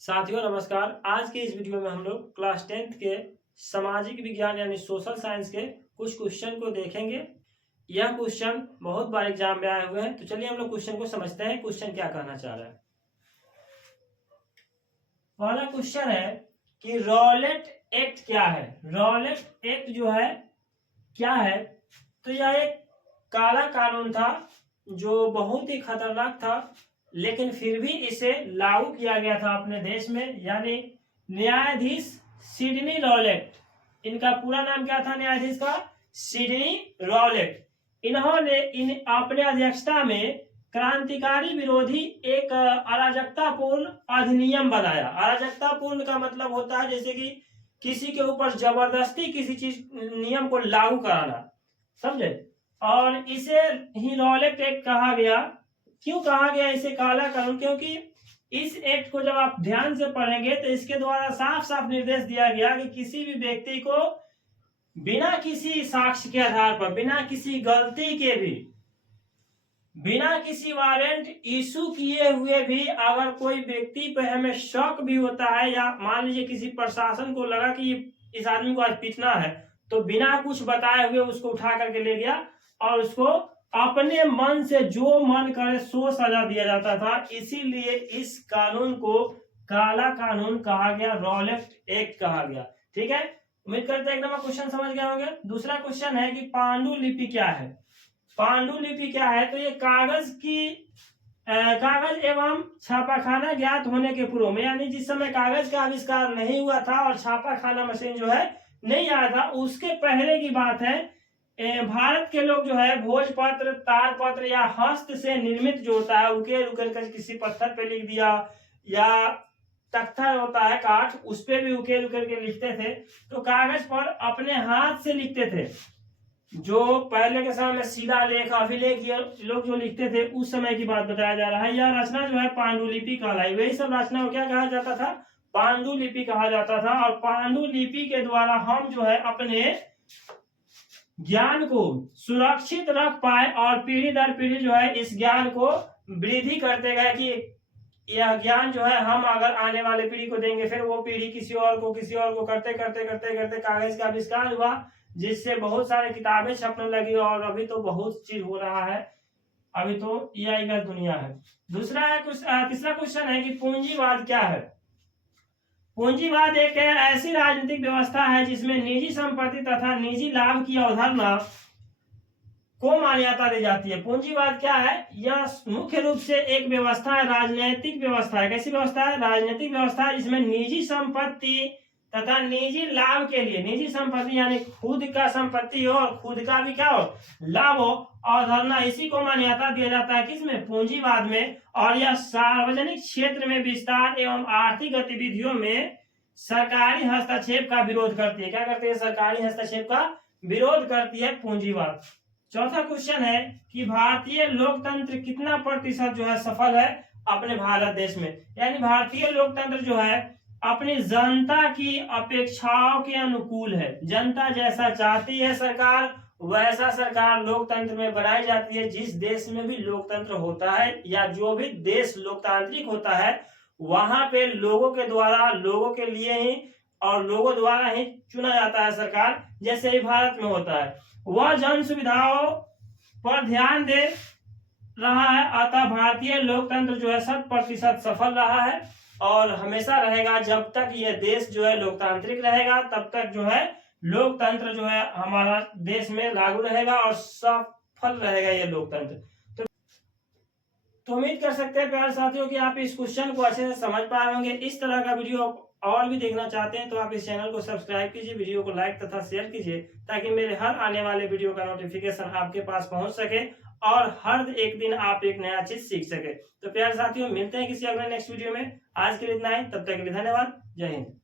साथियों नमस्कार। आज के इस वीडियो में हम लोग क्लास 10th के सामाजिक विज्ञान यानी सोशल साइंस के कुछ क्वेश्चन को देखेंगे। यह क्वेश्चन बहुत बार एग्जाम में आए हुए हैं, तो चलिए हम लोग क्वेश्चन को समझते हैं। क्वेश्चन क्या कहना चाह रहा है। पहला क्वेश्चन है कि रॉलेट एक्ट क्या है। रॉलेट एक्ट जो है क्या है, तो यह एक काला कानून था जो बहुत ही खतरनाक था, लेकिन फिर भी इसे लागू किया गया था अपने देश में। यानी न्यायाधीश सिडनी रॉलेट, इनका पूरा नाम क्या था न्यायाधीश का? Sydney Rowlatt. इन्होंने अपने अध्यक्षता में क्रांतिकारी विरोधी एक अराजकतापूर्ण अधिनियम बनाया। अराजकतापूर्ण का मतलब होता है जैसे कि किसी के ऊपर जबरदस्ती किसी चीज नियम को लागू कराना, समझे। और इसे ही रॉलेट एक्ट कहा गया। क्यों कहा गया इसे काला कानून? क्योंकि इस एक्ट को जब आप ध्यान से पढ़ेंगे तो इसके द्वारा साफ साफ निर्देश दिया गया कि किसी भी व्यक्ति को बिना किसी साक्ष्य के आधार पर, बिना किसी गलती के भी, बिना किसी वारंट इशू किए हुए भी अगर कोई व्यक्ति पे हमें शक भी होता है, या मान लीजिए किसी प्रशासन को लगा कि इस आदमी को आज पीटना है, तो बिना कुछ बताए हुए उसको उठा करके ले गया और उसको अपने मन से जो मन करे सो सजा दिया जाता था। इसीलिए इस कानून को काला कानून कहा गया, रॉलेट एक्ट कहा गया। ठीक है, उम्मीद करते हैं एक नंबर क्वेश्चन समझ गए होंगे। दूसरा क्वेश्चन है कि पांडुलिपि क्या है। पांडुलिपि क्या है, तो ये कागज एवं छापाखाना ज्ञात होने के पूर्व में, यानी जिस समय कागज का आविष्कार नहीं हुआ था और छापाखाना मशीन जो है नहीं आया था, उसके पहले की बात है। भारत के लोग जो है भोजपत्र, ताड़पत्र या हस्त से निर्मित जो होता है, उकेर उकेर कर किसी पत्थर पे लिख दिया, या तख्ता होता है काठ, उस पे भी उकेर उकेर के लिखते थे। तो कागज पर अपने हाथ से लिखते थे। जो पहले के समय में शिलालेख, अभिलेख लोग जो लिखते थे, उस समय की बात बताया जा रहा है। यह रचना जो है पांडुलिपि कहलाई। वही सब रचना को क्या कहा जाता था? पांडुलिपि कहा जाता था। और पांडुलिपि के द्वारा हम जो है अपने ज्ञान को सुरक्षित रख पाए और पीढ़ी दर पीढ़ी जो है इस ज्ञान को वृद्धि करते गए कि यह ज्ञान जो है हम अगर आने वाले पीढ़ी को देंगे, फिर वो पीढ़ी किसी और को करते करते करते करते कागज का आविष्कार हुआ, जिससे बहुत सारी किताबें छपने लगी। और अभी तो बहुत चीज हो रहा है, अभी तो यह एक दुनिया है। तीसरा क्वेश्चन है कि पूंजीवाद क्या है। पूंजीवाद एक ऐसी राजनीतिक व्यवस्था है जिसमें निजी संपत्ति तथा निजी लाभ की अवधारणा को मान्यता दी जाती है। पूंजीवाद क्या है? यह मुख्य रूप से एक व्यवस्था है, राजनीतिक व्यवस्था है। कैसी व्यवस्था है? राजनीतिक व्यवस्था है जिसमें निजी संपत्ति तथा निजी लाभ के लिए, निजी संपत्ति यानी खुद का संपत्ति हो और खुद का भी क्या हो, लाभ हो, अवधारणा, इसी को मान्यता दिया जाता है। किसमें? पूंजीवाद में। और यह सार्वजनिक क्षेत्र में विस्तार एवं आर्थिक गतिविधियों में सरकारी हस्तक्षेप का विरोध करती है। क्या करती है? सरकारी हस्तक्षेप का विरोध करती है पूंजीवाद। चौथा क्वेश्चन है कि भारतीय लोकतंत्र कितना प्रतिशत जो है सफल है अपने भारत देश में। यानी भारतीय लोकतंत्र जो है अपनी जनता की अपेक्षाओं के अनुकूल है। जनता जैसा चाहती है सरकार, वैसा सरकार लोकतंत्र में बनाई जाती है। जिस देश में भी लोकतंत्र होता है या जो भी देश लोकतांत्रिक होता है, वहां पे लोगों के द्वारा, लोगों के लिए ही और लोगों द्वारा ही चुना जाता है सरकार, जैसे ही भारत में होता है। वह जन सुविधाओं पर ध्यान दे रहा है। अतः भारतीय लोकतंत्र जो है 100% सफल रहा है और हमेशा रहेगा। जब तक यह देश जो है लोकतांत्रिक रहेगा, तब तक जो है लोकतंत्र जो है हमारा देश में लागू रहेगा और सफल रहेगा ये लोकतंत्र। तो उम्मीद कर सकते हैं प्यारे साथियों कि आप इस क्वेश्चन को अच्छे से समझ पाए होंगे। इस तरह का वीडियो और भी देखना चाहते हैं तो आप इस चैनल को सब्सक्राइब कीजिए, वीडियो को लाइक तथा शेयर कीजिए, ताकि मेरे हर आने वाले वीडियो का नोटिफिकेशन आपके पास पहुंच सके और हर एक दिन आप एक नया चीज सीख सके। तो प्यारे साथियों, मिलते हैं किसी अगले नेक्स्ट वीडियो में। आज के लिए इतना ही, तब तक के लिए धन्यवाद। जय हिंद।